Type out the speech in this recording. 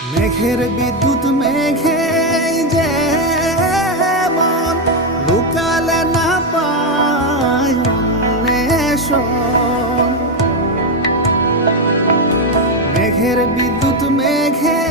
মেঘের বিদ্যুৎ মেঘে যেমন লুকালে না পায় অন্বেষণ। মেঘের বিদ্যুৎ মেঘে